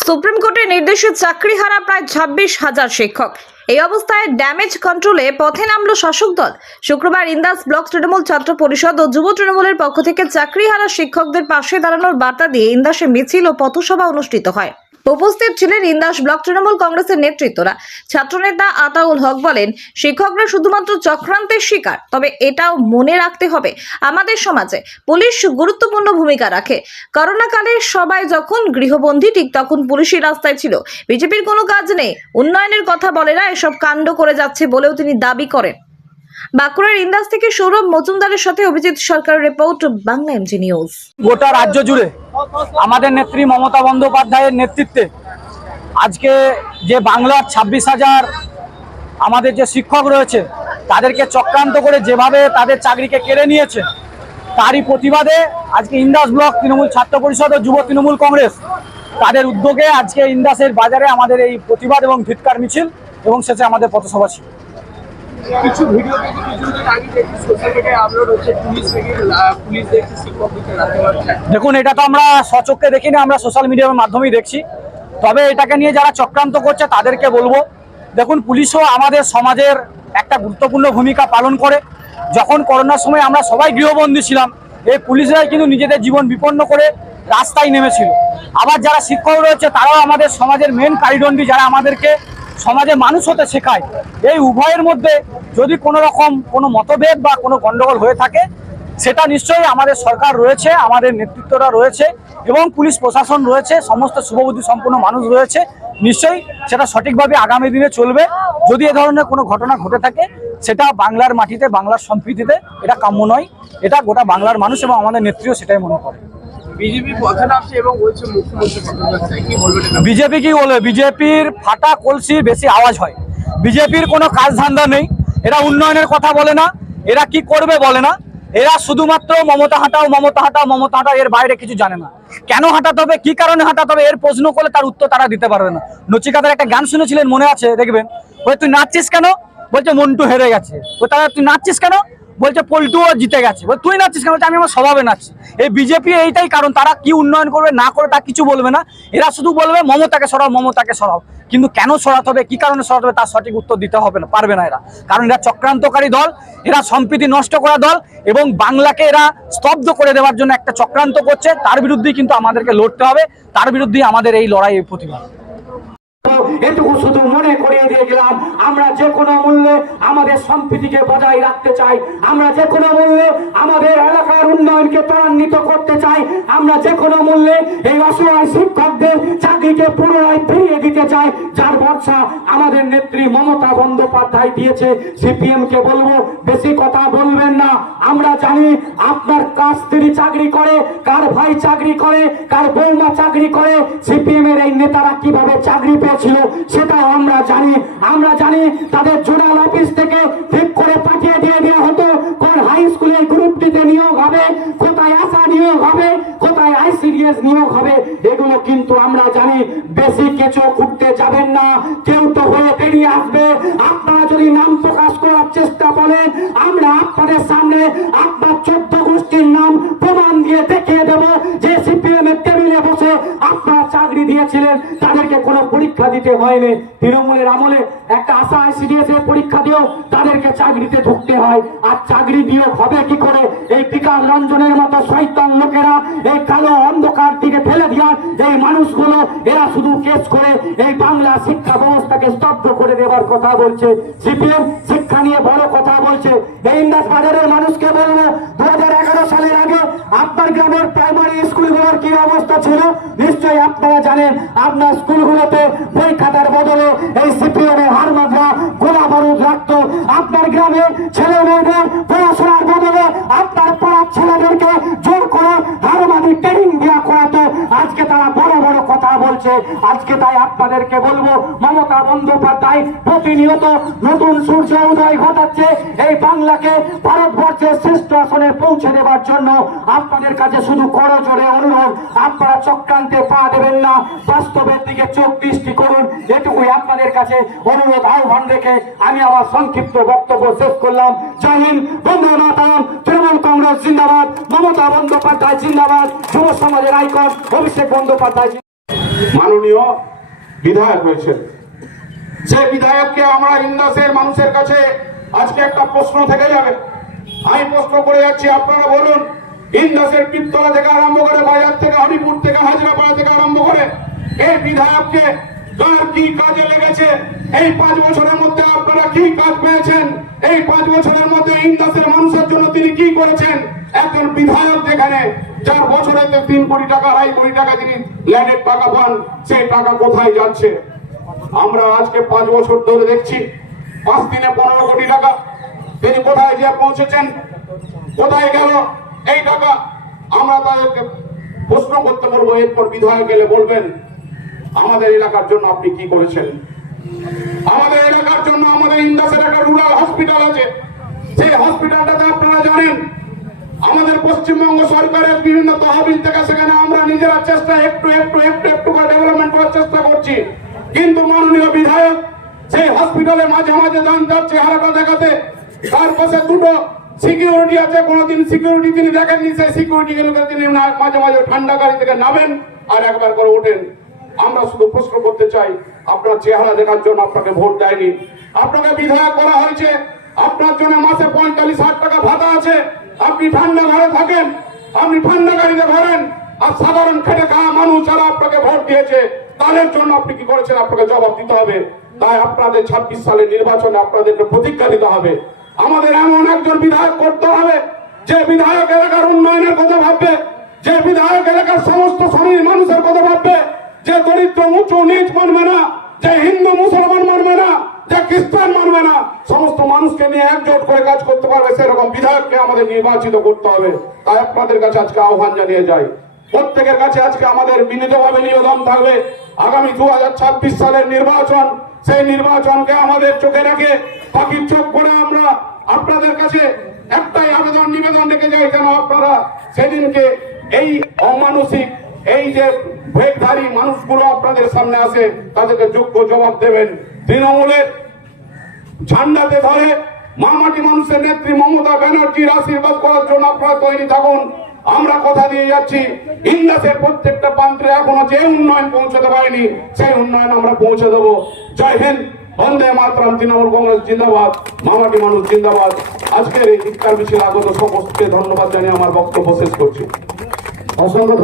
Supreme কোর্টের নির্দেশে চাকরি হারা প্রায় ছাব্বিশ হাজার শিক্ষক। এই অবস্থায় ড্যামেজ কন্ট্রোলে পথে নামল শাসক দল। শুক্রবার ইন্দাস ব্লক তৃণমূল ছাত্র পরিষদ ও যুব তৃণমূলের পক্ষ থেকে চাকরি হারা শিক্ষকদের পাশে দাঁড়ানোর বার্তা দিয়ে ইন্দাসে মিছিল ও পথসভা অনুষ্ঠিত হয়। উপস্থিত ছিলেন ইন্দাস ব্লক তৃণমূল কংগ্রেসের নেতৃত্বরা। ছাত্রনেতা আতাউল হক বলেন, শিক্ষকরা শুধুমাত্র চক্রান্তের শিকার, তবে এটাও মনে রাখতে হবে। আমাদের সমাজে পুলিশ গুরুত্বপূর্ণ ভূমিকা রাখে। করোনাকালে সবাই যখন গৃহবন্দী, ঠিক তখন পুলিশই রাস্তায় ছিল। বিজেপির কোনো কাজ নেই। উন্নয়নের কথা বলে না এসব কাণ্ড করে যাচ্ছে বলেও তিনি দাবি করেন। বাঁকুড়ার ইন্দাস থেকে সৌরভ মজুমদারের সাথে অভিজিৎ সরকারের রিপোর্ট, বাংলা এমজি নিউজ গোটা রাজ্য জুড়ে আমাদের নেত্রী মমতা বন্দ্যোপাধ্যায়ের নেতৃত্বে আজকে যে বাংলার ছাব্বিশ হাজার আমাদের যে শিক্ষক রয়েছে, তাদেরকে চক্রান্ত করে যেভাবে তাদের চাকরিকে কেড়ে নিয়েছে, তারই প্রতিবাদে আজকে ইন্দাস ব্লক তৃণমূল ছাত্র পরিষদ ও যুব তৃণমূল কংগ্রেস তাদের উদ্যোগে আজকে ইন্দাসের বাজারে আমাদের এই প্রতিবাদ এবং ধিৎকার মিছিল এবং শেষে আমাদের পথসভা ছিল। কিছু ভিডিও কিছুদিন আগে দেখি সোশ্যাল মিডিয়ায় আপলোড হচ্ছে পুলিশ পুলিশ পারছে দেখুন, এটা তো আমরা সচক্ষে দেখিনি, আমরা সোশ্যাল মিডিয়ার মাধ্যমেই দেখছি। তবে এটাকে নিয়ে যারা চক্রান্ত করছে, তাদেরকে বলব, দেখুন, পুলিশও আমাদের সমাজের একটা গুরুত্বপূর্ণ ভূমিকা পালন করে। যখন করোনার সময় আমরা সবাই গৃহবন্দী ছিলাম, এই পুলিশরাই কিন্তু নিজেদের জীবন বিপন্ন করে রাস্তায় নেমেছিল। আবার যারা শিক্ষক রয়েছে, তারাও আমাদের সমাজের মেন কারিদণ্ডী যারা আমাদেরকে সমাজে মানুষ হতে শেখায়। এই উভয়ের মধ্যে যদি কোনো রকম কোনো মতভেদ বা কোনো গন্ডগোল হয়ে থাকে, সেটা নিশ্চয়ই আমাদের সরকার রয়েছে, আমাদের নেতৃত্বরা রয়েছে এবং পুলিশ প্রশাসন রয়েছে, সমস্ত শুভবুদ্ধি সম্পন্ন মানুষ রয়েছে। নিশ্চয়ই সেটা সঠিকভাবে আগামী দিনে চলবে। যদি এ ধরনের কোনো ঘটনা ঘটে থাকে, সেটা বাংলার মাটিতে, বাংলার সম্প্রীতিতে, এটা কাম্য নয়। এটা গোটা বাংলার মানুষ এবং আমাদের নেত্রীও সেটাই মনে করে। বিজেপি কি বলবে? বিজেপির ফাটা কলসি বেশি আওয়াজ হয়। বিজেপির কোনো কাজ ধান্দা নেই। এরা উন্নয়নের কথা বলে না। এরা কি করবে বলে না। এরা শুধুমাত্র মমতা হাঁটাও মমতা হাঁটাও মমতা হাঁটাও এর বাইরে কিছু জানে না। কেন হাঁটাতে হবে? কি কারণে হাঁটাতে হবে? এর প্রশ্ন করলে তার উত্তর তারা দিতে পারবে না। নচিকাতার একটা গান শুনেছিলেন, মনে আছে? দেখবেন। বলে, তুই নাচছিস কেন? বলছে, মন্টু হেরে গেছে। ও তারা, তুই নাচছিস কেন? বলছে পল্টুও জিতে গেছে। বলে, তুই নাচছিস কেন? আমি আমার স্বভাবে নাচছি। এই বিজেপি এইটাই কারণ তারা কি উন্নয়ন করবে না করে তা কিছু বলবে না। এরা শুধু বলবে মমতাকে সরাও মমতাকে সরাও। কিন্তু কেন সরাতে হবে কি কারণে সরাতে হবে তার সঠিক উত্তর দিতে হবে না পারবে না এরা। কারণ এরা চক্রান্তকারী দল এরা সম্প্রীতি নষ্ট করা দল এবং বাংলাকে এরা স্তব্ধ করে দেওয়ার জন্য একটা চক্রান্ত করছে। তার বিরুদ্ধেই কিন্তু আমাদেরকে লড়তে হবে তার বিরুদ্ধেই আমাদের এই লড়াই এই প্রতিবাদ। এটুকু শুধু মনে করিয়ে দিয়ে গেলাম, আমরা যে কোনো মূল্যে আমাদের সম্প্রীতিকে বজায় রাখতে চাই, আমরা যে কোনো মূল্যে আমাদের এলাকার উন্নয়নকে ত্বরান্বিত করতে চাই, আমরা যে কোনো মূল্যে এই অসহায় শিক্ষকদের চাকরিকে পুনরায় ফিরিয়ে দিতে চাই, যার ভরসা আমাদের নেত্রী মমতা বন্দ্যোপাধ্যায় দিয়েছে। সিপিএম কে বলব, বেশি কথা বলবেন না, আমরা জানি আপনার কার স্ত্রী চাকরি করে, কার ভাই চাকরি করে, কার বৌমা চাকরি করে সিপিএম এর এই নেতারা কীভাবে চাকরি পেয়েছিল সেটা আমরা জানি। আমরা জানি তাদের জোনাল অফিস থেকে ঠিক করে পাঠিয়ে দিয়ে দেওয়া হতো। আইসিডিএস নিয়োগ হবে, এগুলো কিন্তু আমরা জানি, বেশি কিছু খুঁজতে যাবেন না। কেউ তো হয়ে বেরিয়ে আসবে। আপনারা যদি নাম প্রকাশ করার চেষ্টা করেন, আমরা আপনাদের সামনে আপনার চোদ্দ গোষ্ঠীর নাম প্রমাণ দিয়ে দেখিয়ে দেব। যে সিপিএম এর টেবিলে বসে আপনারা চাকরি দিয়েছিলেন তাদেরকে কোনো পরীক্ষা দিতে হয়নি। তৃণমূলের আমলে একটা আশা আইসিডিএস এর পরীক্ষা দিয়েও তাদেরকে চাকরিতে ঢুকতে হয়। আর চাকরি নিয়োগ হবে কি করে? এই বিকাশ রঞ্জনের মতো শৈতান লোকেরা, এই কালো অন্ধকার দিকে ফেলে দেওয়ার এই মানুষগুলো, এরা শুধু কেস করে এই বাংলা শিক্ষা ব্যবস্থাকে স্তব্ধ করে দেওয়ার কথা বলছে। সিপিএম শিক্ষা নিয়ে বড় কথা বলছে। এই ইন্দাস বাজারের মানুষকে বলব দু সালের আগে আপনার গ্রামের প্রাইমারি স্কুলগুলোর কি অবস্থা ছিল? নিশ্চয়ই আপনারা জানেন, আপনার স্কুলগুলোতে খাতার বদলে এই সিপিএম এর মাত্রা গোলা বারুদ রাখতো। আপনার গ্রামে ছেলে মেয়েদের পড়াশোনার বলছে আজকে তাই আপনাদেরকে বলব, মমতা বন্দ্যোপাধ্যায় প্রতিনিয়ত নতুন সূর্য উদয় ঘটাচ্ছে। এই বাংলাকে ভারতবর্ষের শ্রেষ্ঠ আসনে পৌঁছে দেওয়ার জন্য আপনাদের কাছে শুধু করো জোরে অনুরোধ, আপনারা চক্রান্তে পা দেবেন না। বাস্তবের দিকে চোখ দৃষ্টি করুন, এটুকুই আপনাদের কাছে অনুরোধ, আহ্বান রেখে আমি আমার সংক্ষিপ্ত বক্তব্য শেষ করলাম। জয় হিন্দ বন্ধু মাতারাম, তৃণমূল কংগ্রেস জিন্দাবাদ, মমতা বন্দ্যোপাধ্যায় জিন্দাবাদ, যুব সমাজের আইকন, অভিষেক বন্দ্যোপাধ্যায়। মাননীয় বিধায়ক হয়েছেন। সেই বিধায়ককে আমরা ইন্দাসের মানুষের কাছে আজকে একটা প্রশ্ন থেকে যাবে। আমি প্রশ্ন করে যাচ্ছি, আপনারা বলুন ইন্দাসের পিত্তলা থেকে আরম্ভ করে বাজার থেকে, হরিপুর থেকে, হাজরাপাড়া থেকে আরম্ভ করে এই বিধায়ককে কার কি কাজে লেগেছে? এই পাঁচ বছরের মধ্যে আপনারা কি কাজ পেয়েছেন? এই পাঁচ বছরের মধ্যে ইন্দাসের মানুষের তিনি কি করেছেন? একজন বিধায়ক যেখানে যার বছরে তিন কোটি টাকা, আড়াই কোটি টাকা তিনি ল্যান্ডের টাকা পান, সেই টাকা কোথায় যাচ্ছে? আমরা আজকে পাঁচ বছর ধরে দেখছি, পাঁচ দিনে পনেরো কোটি টাকা। তিনি কোথায় যে পৌঁছেছেন? কোথায় গেল এই টাকা? আমরা তাদেরকে প্রশ্ন করতে বলব, এরপর বিধায়ক গেলে বলবেন, আমাদের এলাকার জন্য আপনি কি করেছেন? আমাদের এলাকার জন্য আমাদের ইন্দাসের একটা রুরাল হসপিটাল আছে। সেই হসপিটালটাতে আপনারা জানেন। আমাদের পশ্চিমবঙ্গ সরকারের বিভিন্ন তহবিল থেকে সেখানে আমরা নিজেরা চেষ্টা একটু একটু একটু একটু করে ডেভেলপমেন্ট করার চেষ্টা করছি। কিন্তু মাননীয় বিধায়ক সেই হসপিটালে মাঝে মাঝে দান তার চেহারাটা দেখাতে, তার পাশে দুটো সিকিউরিটি আছে, কোনোদিন সিকিউরিটি তিনি দেখেননি, সেই সিকিউরিটি গুলোকে তিনি মাঝে মাঝে ঠান্ডা গাড়ি থেকে নামেন আর একবার করে ওঠেন। আমরা শুধু প্রশ্ন করতে চাই, আপনার চেহারা দেখার জন্য আপনাকে ভোট দেয়নি। আপনাকে বিধায়ক করা হয়েছে আপনার জন্য মাসে পঁয়তাল্লিশ হাজার টাকা ভাতা আছে। আপনি ঠান্ডা ঘরে থাকেন, আপনি ঠান্ডা গাড়িতে ভরেন আর সাধারণ খেটে খাওয়া মানুষ যারা আপনাকে ভোট দিয়েছে, তাদের জন্য আপনি কি করেছেন? আপনাকে জবাব দিতে হবে। তাই আপনাদের ছাব্বিশ সালের নির্বাচনে আপনাদেরকে প্রতিজ্ঞা দিতে হবে। আমাদের এমন একজন বিধায়ক করতে হবে, যে বিধায়ক এলাকার উন্নয়নের কথা ভাববে, যে বিধায়ক এলাকার সমস্ত শ্রমিক মানুষের কথা ভাববে, যে দরিদ্র, উঁচু, নিচ মানবে না, যে হিন্দু, মুসলমান মানবে না যে খ্রিস্টান মানবে না, সমস্ত মানুষকে নিয়ে একজোট করে কাজ করতে পারবে, সেরকম বিধায়ককে আমাদের নির্বাচিত করতে হবে। তাই আপনাদের কাছে আজকে আহ্বান জানিয়ে যাই। প্রত্যেকের কাছে আজকে আমাদের বিনীতভাবে নিবেদন থাকবে। আগামী দু হাজার ছাব্বিশ সালের নির্বাচন, সেই নির্বাচনকে আমাদের চোখে রেখে পাখির চোখ করে আমরা আপনাদের কাছে একটাই আবেদন, নিবেদন রেখে যাই, যেন আপনারা সেদিনকে এই অমানসিক, এই যে ভেগধারী মানুষগুলো আপনাদের সামনে আসে, তাদেরকে যোগ্য জবাব দেবেন। তৃণমূলের ঝান্ডাতে ধরে মামাটি মানুষের নেত্রী মমতা ব্যানার্জির আশীর্বাদ করার জন্য আপনারা তৈরি থাকুন। আমরা কথা দিয়ে যাচ্ছি। ইন্দাসের প্রত্যেকটা প্রান্তে এখনও যে উন্নয়ন পৌঁছতে পারেনি, সেই উন্নয়ন আমরা পৌঁছে দেবো। জয় হিন্দ, বন্দে মাতরম, তৃণমূল কংগ্রেস জিন্দাবাদ, মামাটি মানুষ জিন্দাবাদ। আজকের এই চিৎকার মিছিল আগত সমস্তকে ধন্যবাদ জানিয়ে আমার বক্তব্য শেষ করছি। অসংখ্য